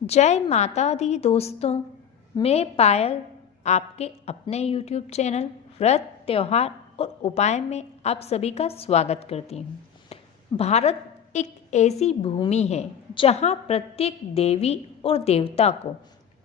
जय माता दी दोस्तों। मैं पायल आपके अपने YouTube चैनल व्रत त्योहार और उपाय में आप सभी का स्वागत करती हूँ। भारत एक ऐसी भूमि है जहाँ प्रत्येक देवी और देवता को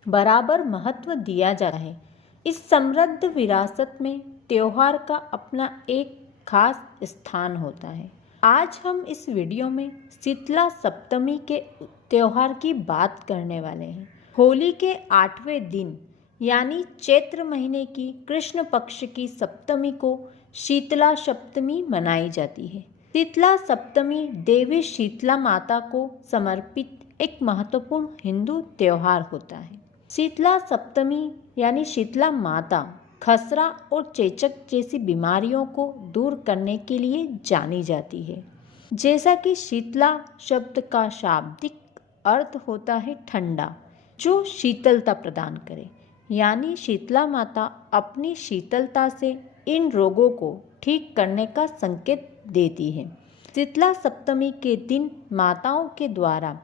बराबर महत्व दिया जाता है। इस समृद्ध विरासत में त्योहार का अपना एक खास स्थान होता है। आज हम इस वीडियो में शीतला सप्तमी के त्योहार की बात करने वाले हैं। होली के 8वें दिन यानी चैत्र महीने की कृष्ण पक्ष की सप्तमी को शीतला सप्तमी मनाई जाती है। शीतला सप्तमी देवी शीतला माता को समर्पित एक महत्वपूर्ण हिंदू त्योहार होता है। शीतला सप्तमी यानी शीतला माता खसरा और चेचक जैसी बीमारियों को दूर करने के लिए जानी जाती है। जैसा कि शीतला शब्द का शाब्दिक अर्थ होता है ठंडा, जो शीतलता प्रदान करे, यानी शीतला माता अपनी शीतलता से इन रोगों को ठीक करने का संकेत देती है। शीतला सप्तमी के दिन माताओं के द्वारा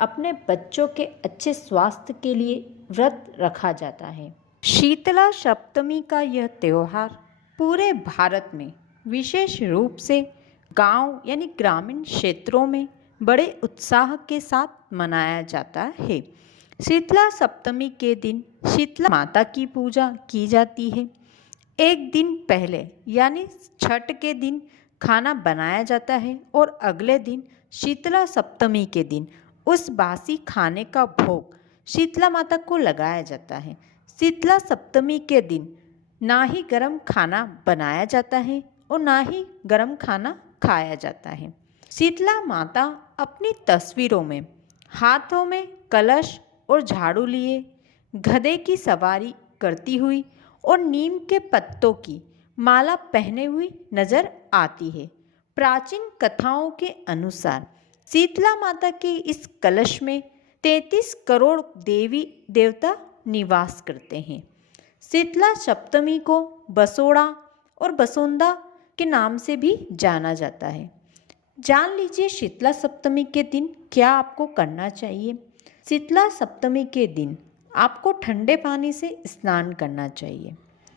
अपने बच्चों के अच्छे स्वास्थ्य के लिए व्रत रखा जाता है। शीतला सप्तमी का यह त्योहार पूरे भारत में विशेष रूप से गांव यानी ग्रामीण क्षेत्रों में बड़े उत्साह के साथ मनाया जाता है। शीतला सप्तमी के दिन शीतला माता की पूजा की जाती है। एक दिन पहले यानी छठ के दिन खाना बनाया जाता है और अगले दिन शीतला सप्तमी के दिन उस बासी खाने का भोग शीतला माता को लगाया जाता है। शीतला सप्तमी के दिन ना ही गर्म खाना बनाया जाता है और ना ही गर्म खाना खाया जाता है। शीतला माता अपनी तस्वीरों में हाथों में कलश और झाड़ू लिए गधे की सवारी करती हुई और नीम के पत्तों की माला पहने हुई नजर आती है। प्राचीन कथाओं के अनुसार शीतला माता के इस कलश में 33 करोड़ देवी देवता निवास करते हैं। शीतला सप्तमी को बसोड़ा और बसोंदा के नाम से भी जाना जाता है। जान लीजिए शीतला सप्तमी के दिन क्या आपको करना चाहिए। शीतला सप्तमी के दिन आपको ठंडे पानी से स्नान करना चाहिए।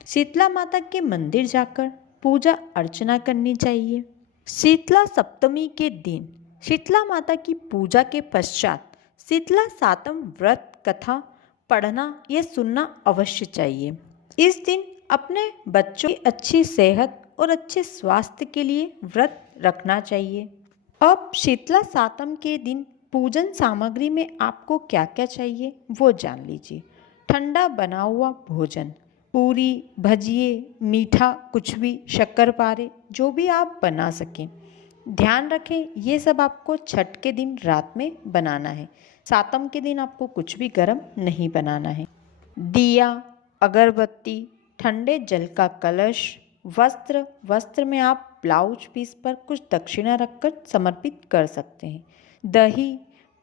शीतला माता के मंदिर जाकर पूजा अर्चना करनी चाहिए। शीतला सप्तमी के दिन शीतला माता की पूजा के पश्चात शीतला सातम व्रत कथा पढ़ना या सुनना अवश्य चाहिए। इस दिन अपने बच्चों की अच्छी सेहत और अच्छे स्वास्थ्य के लिए व्रत रखना चाहिए। अब शीतला सातम के दिन पूजन सामग्री में आपको क्या क्या चाहिए वो जान लीजिए। ठंडा बना हुआ भोजन, पूरी, भजिए, मीठा कुछ भी, शक्करपारे, जो भी आप बना सकें। ध्यान रखें ये सब आपको छठ के दिन रात में बनाना है। सातम के दिन आपको कुछ भी गर्म नहीं बनाना है। दिया, अगरबत्ती, ठंडे जल का कलश, वस्त्र में आप ब्लाउज पीस पर कुछ दक्षिणा रखकर समर्पित कर सकते हैं। दही,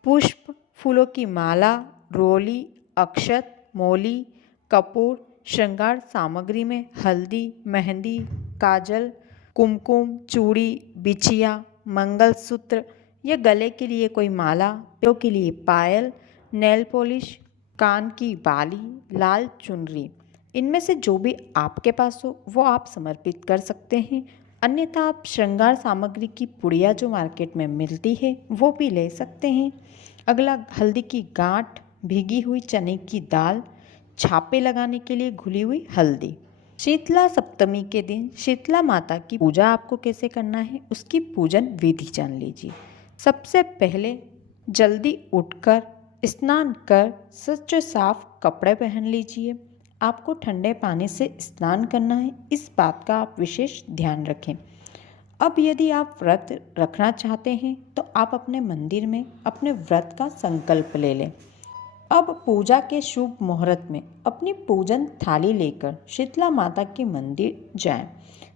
पुष्प, फूलों की माला, रोली, अक्षत, मौली, कपूर, श्रृंगार सामग्री में हल्दी, मेहंदी, काजल, कुमकुम, चूड़ी, बिछिया, मंगलसूत्र या गले के लिए कोई माला, पैरों के लिए पायल, नेल पॉलिश, कान की बाली, लाल चुनरी, इनमें से जो भी आपके पास हो वो आप समर्पित कर सकते हैं। अन्यथा आप श्रृंगार सामग्री की पुड़िया जो मार्केट में मिलती है वो भी ले सकते हैं। अगला हल्दी की गांठ, भीगी हुई चने की दाल, छापे लगाने के लिए घुली हुई हल्दी। शीतला सप्तमी के दिन शीतला माता की पूजा आपको कैसे करना है उसकी पूजन विधि जान लीजिए। सबसे पहले जल्दी उठकर स्नान कर स्वच्छ साफ कपड़े पहन लीजिए। आपको ठंडे पानी से स्नान करना है, इस बात का आप विशेष ध्यान रखें। अब यदि आप व्रत रखना चाहते हैं तो आप अपने मंदिर में अपने व्रत का संकल्प ले लें। अब पूजा के शुभ मुहूर्त में अपनी पूजन थाली लेकर शीतला माता के मंदिर जाएं।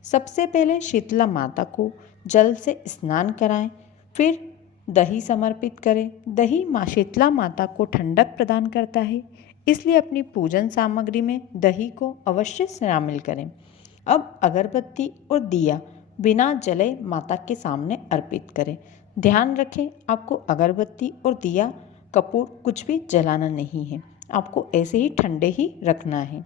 सबसे पहले शीतला माता को जल से स्नान कराएं, फिर दही समर्पित करें। दही माँ शीतला माता को ठंडक प्रदान करता है, इसलिए अपनी पूजन सामग्री में दही को अवश्य शामिल करें। अब अगरबत्ती और दिया बिना जले माता के सामने अर्पित करें। ध्यान रखें आपको अगरबत्ती और दिया कपूर कुछ भी जलाना नहीं है, आपको ऐसे ही ठंडे ही रखना है।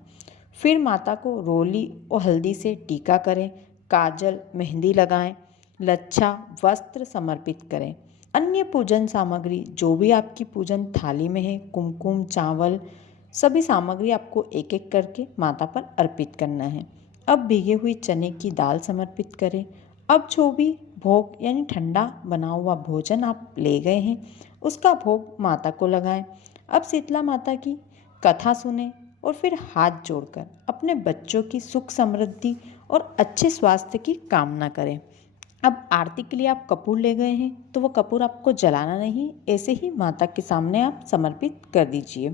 फिर माता को रोली और हल्दी से टीका करें, काजल मेहंदी लगाएं, लच्छा वस्त्र समर्पित करें। अन्य पूजन सामग्री जो भी आपकी पूजन थाली में है, कुमकुम, चावल, सभी सामग्री आपको एक एक करके माता पर अर्पित करना है। अब भीगे हुई चने की दाल समर्पित करें। अब जो भी भोग यानी ठंडा बना हुआ भोजन आप ले गए हैं उसका भोग माता को लगाएं। अब शीतला माता की कथा सुने और फिर हाथ जोड़कर अपने बच्चों की सुख समृद्धि और अच्छे स्वास्थ्य की कामना करें। अब आरती के लिए आप कपूर ले गए हैं तो वो कपूर आपको जलाना नहीं, ऐसे ही माता के सामने आप समर्पित कर दीजिए।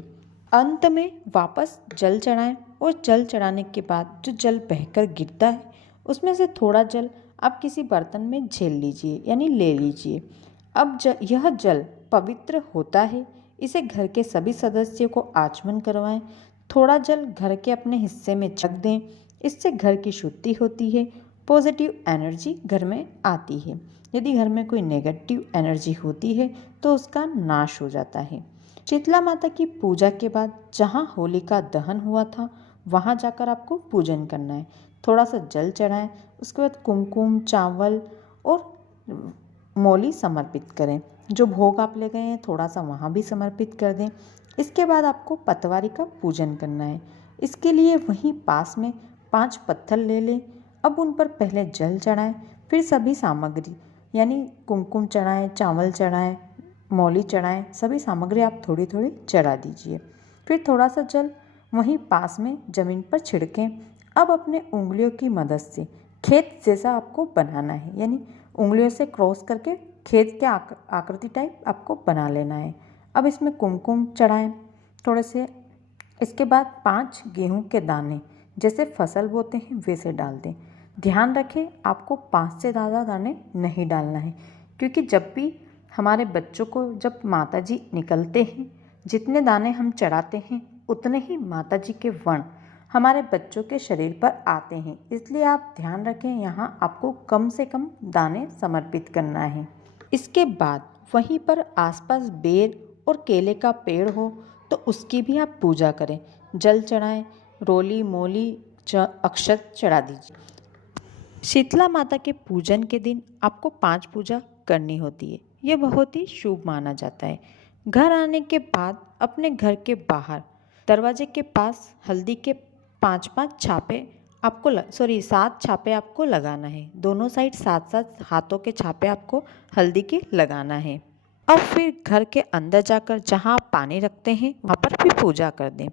अंत में वापस जल चढ़ाएं और जल चढ़ाने के बाद जो जल बहकर गिरता है उसमें से थोड़ा जल आप किसी बर्तन में झेल लीजिए यानी ले लीजिए। अब यह जल पवित्र होता है, इसे घर के सभी सदस्यों को आचमन करवाएं। थोड़ा जल घर के अपने हिस्से में छक दें, इससे घर की शुद्धि होती है, पॉजिटिव एनर्जी घर में आती है। यदि घर में कोई नेगेटिव एनर्जी होती है तो उसका नाश हो जाता है। शीतला माता की पूजा के बाद जहाँ होलिका दहन हुआ था वहाँ जाकर आपको पूजन करना है। थोड़ा सा जल चढ़ाएं, उसके बाद कुमकुम, चावल और मौली समर्पित करें। जो भोग आप ले गए हैं थोड़ा सा वहाँ भी समर्पित कर दें। इसके बाद आपको पतवारी का पूजन करना है। इसके लिए वहीं पास में 5 पत्थर ले लें। अब उन पर पहले जल चढ़ाएं, फिर सभी सामग्री यानी कुमकुम चढ़ाएं, चावल चढ़ाएं, मौली चढ़ाएं, सभी सामग्री आप थोड़ी थोड़ी चढ़ा दीजिए। फिर थोड़ा सा जल वहीं पास में ज़मीन पर छिड़कें। अब अपने उंगलियों की मदद से खेत जैसा आपको बनाना है, यानी उंगलियों से क्रॉस करके खेत के आकृति टाइप आपको बना लेना है। अब इसमें कुमकुम चढ़ाएं थोड़े से। इसके बाद 5 गेहूं के दाने जैसे फसल बोते हैं वैसे डाल दें। ध्यान रखें आपको 5 से ज़्यादा दाने नहीं डालना है, क्योंकि जब भी हमारे बच्चों को जब माताजी निकलते हैं जितने दाने हम चढ़ाते हैं उतने ही माताजी के वर्ण हमारे बच्चों के शरीर पर आते हैं। इसलिए आप ध्यान रखें यहाँ आपको कम से कम दाने समर्पित करना है। इसके बाद वहीं पर आसपास बेर और केले का पेड़ हो तो उसकी भी आप पूजा करें, जल चढ़ाएं, रोली मोली अक्षत चढ़ा दीजिए। शीतला माता के पूजन के दिन आपको 5 पूजा करनी होती है, यह बहुत ही शुभ माना जाता है। घर आने के बाद अपने घर के बाहर दरवाजे के पास हल्दी के 5-5 छापे आपको 7 छापे आपको लगाना है। दोनों साइड 7-7 हाथों के छापे आपको हल्दी के लगाना है। अब फिर घर के अंदर जाकर जहाँ आप पानी रखते हैं वहाँ पर भी पूजा कर दें।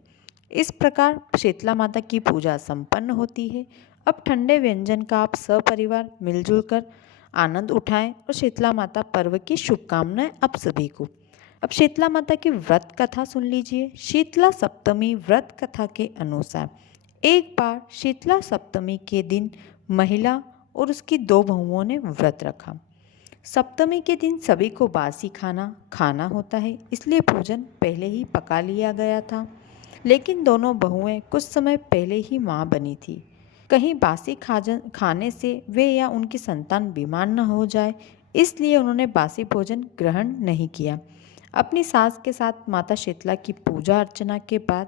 इस प्रकार शीतला माता की पूजा संपन्न होती है। अब ठंडे व्यंजन का आप सपरिवार मिलजुल कर आनंद उठाएं और शीतला माता पर्व की शुभकामनाएं आप सभी को। अब शीतला माता की व्रत कथा सुन लीजिए। शीतला सप्तमी व्रत कथा के अनुसार एक बार शीतला सप्तमी के दिन महिला और उसकी 2 बहुओं ने व्रत रखा। सप्तमी के दिन सभी को बासी खाना खाना होता है, इसलिए भोजन पहले ही पका लिया गया था। लेकिन दोनों बहुएं कुछ समय पहले ही माँ बनी थी। कहीं बासी खाने से वे या उनकी संतान बीमार न हो जाए, इसलिए उन्होंने बासी भोजन ग्रहण नहीं किया। अपनी सास के साथ माता शीतला की पूजा अर्चना के बाद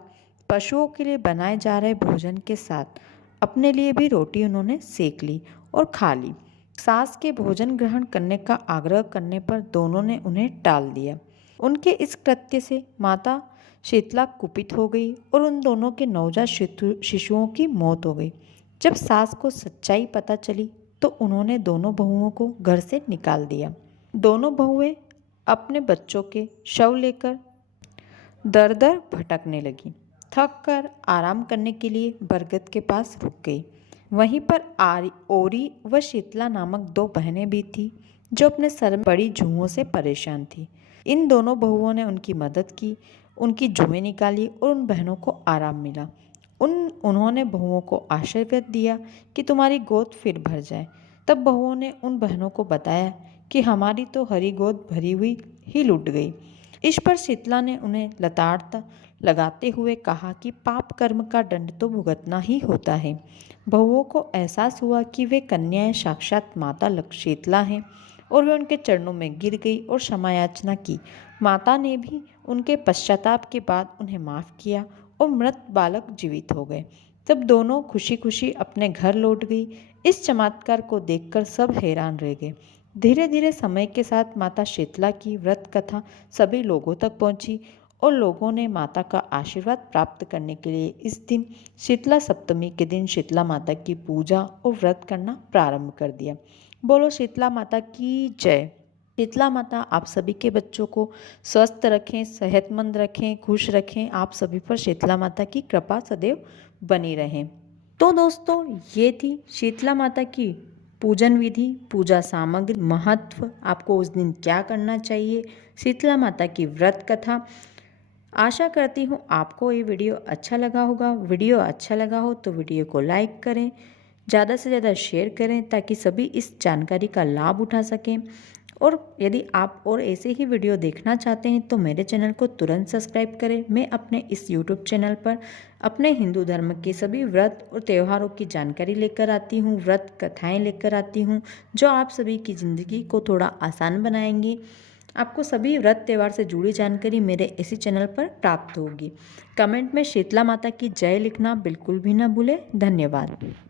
पशुओं के लिए बनाए जा रहे भोजन के साथ अपने लिए भी रोटी उन्होंने सेक ली और खा ली। सास के भोजन ग्रहण करने का आग्रह करने पर दोनों ने उन्हें टाल दिया। उनके इस कृत्य से माता शीतला कुपित हो गई और उन दोनों के नवजात शिशुओं की मौत हो गई। जब सास को सच्चाई पता चली तो उन्होंने दोनों बहुओं को घर से निकाल दिया। दोनों बहुएं अपने बच्चों के शव लेकर दर दर भटकने लगी। थक कर आराम करने के लिए बरगद के पास रुक गई। वहीं पर ओरी व शीतला नामक 2 बहनें भी थीं जो अपने सर में बड़ी जुओं से परेशान थी। इन दोनों बहुओं ने उनकी मदद की, उनकी जुएं निकाली और उन बहनों को आराम मिला। उन्होंने बहुओं को आशीर्वाद दिया कि तुम्हारी गोद फिर भर जाए। तब बहुओं ने उन बहनों को बताया कि हमारी तो हरी गोद भरी हुई ही लुट गई। इस पर शीतला ने उन्हें लताड़ता लगाते हुए कहा कि पाप कर्म का दंड तो भुगतना ही होता है। बहुओं को एहसास हुआ कि वे कन्याएं साक्षात माता शीतला हैं और वे उनके चरणों में गिर गई और क्षमा याचना की। माता ने भी उनके पश्चाताप के बाद उन्हें माफ़ किया और मृत बालक जीवित हो गए। तब दोनों खुशी खुशी अपने घर लौट गई। इस चमत्कार को देखकर सब हैरान रह गए। धीरे धीरे समय के साथ माता शीतला की व्रत कथा सभी लोगों तक पहुंची और लोगों ने माता का आशीर्वाद प्राप्त करने के लिए इस दिन शीतला सप्तमी के दिन शीतला माता की पूजा और व्रत करना प्रारंभ कर दिया। बोलो शीतला माता की जय। शीतला माता आप सभी के बच्चों को स्वस्थ रखें, सेहतमंद रखें, खुश रखें। आप सभी पर शीतला माता की कृपा सदैव बनी रहे। तो दोस्तों, ये थी शीतला माता की पूजन विधि, पूजा सामग्री, महत्व, आपको उस दिन क्या करना चाहिए, शीतला माता की व्रत कथा। आशा करती हूँ आपको ये वीडियो अच्छा लगा होगा। वीडियो अच्छा लगा हो तो वीडियो को लाइक करें, ज़्यादा से ज़्यादा शेयर करें ताकि सभी इस जानकारी का लाभ उठा सकें। और यदि आप और ऐसे ही वीडियो देखना चाहते हैं तो मेरे चैनल को तुरंत सब्सक्राइब करें। मैं अपने इस यूट्यूब चैनल पर अपने हिंदू धर्म के सभी व्रत और त्योहारों की जानकारी लेकर आती हूँ, व्रत कथाएं लेकर आती हूँ जो आप सभी की ज़िंदगी को थोड़ा आसान बनाएंगी। आपको सभी व्रत त्यौहार से जुड़ी जानकारी मेरे इसी चैनल पर प्राप्त होगी। कमेंट में शीतला माता की जय लिखना बिल्कुल भी ना भूलें। धन्यवाद।